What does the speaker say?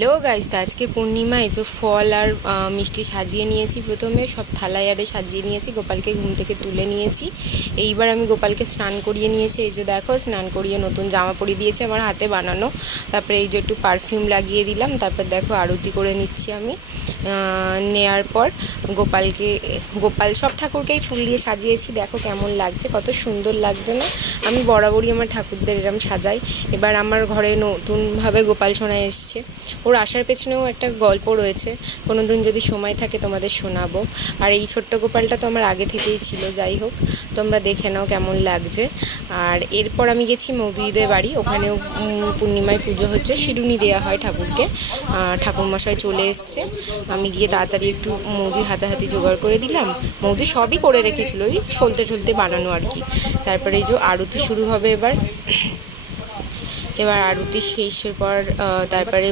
Hello guys, তো আজকে পূর্ণিমা। এই যে ফল আর মিষ্টি সাজিয়ে নিয়েছি। প্রথমে সব থালায় আরে সাজিয়ে নিয়েছি, গোপালকে ঘুম থেকে তুলে নিয়েছি। এইবার আমি গোপালকে স্নান করিয়ে নিয়েছি। এই যে দেখো, স্নান করিয়ে নতুন জামা পরিয়ে দিয়েছে আমার হাতে বানানো। তারপরে এই যে একটু পারফিউম লাগিয়ে দিলাম। তারপর দেখো আরতি করে নিচ্ছি আমি। নেয়ার পর গোপাল সব ঠাকুরকেই ফুল দিয়ে সাজিয়েছি। দেখো কেমন লাগছে, কত সুন্দর লাগছে না? আমি বরাবরই আমার ঠাকুরদের এরম সাজাই। এবার আমার ঘরে নতুনভাবে গোপাল সোনা এসছে। ওর আসার পেছনেও একটা গল্প রয়েছে, কোনো দিন যদি সময় থাকে তোমাদের শোনাবো। আর এই ছোট্ট গোপালটা তো আমার আগে থেকেই ছিল। যাই হোক, তোমরা দেখে নাও কেমন লাগছে। আর এরপর আমি গেছি মৌদিদের বাড়ি, ওখানেও পূর্ণিমায় পুজো হচ্ছে, সিঁদুনি দেওয়া হয় ঠাকুরকে। ঠাকুরমশাই চলে এসছে। আমি গিয়ে তাড়াতাড়ি একটু মৌদির হাতাহাতি জোগাড় করে দিলাম। মৌদি সবই করে রেখেছিলো, ওই সলতে সলতে বানানো আর কি। তারপরে এই যে আরতি শুরু হবে এবার। আরতি শেষের পর তারপরে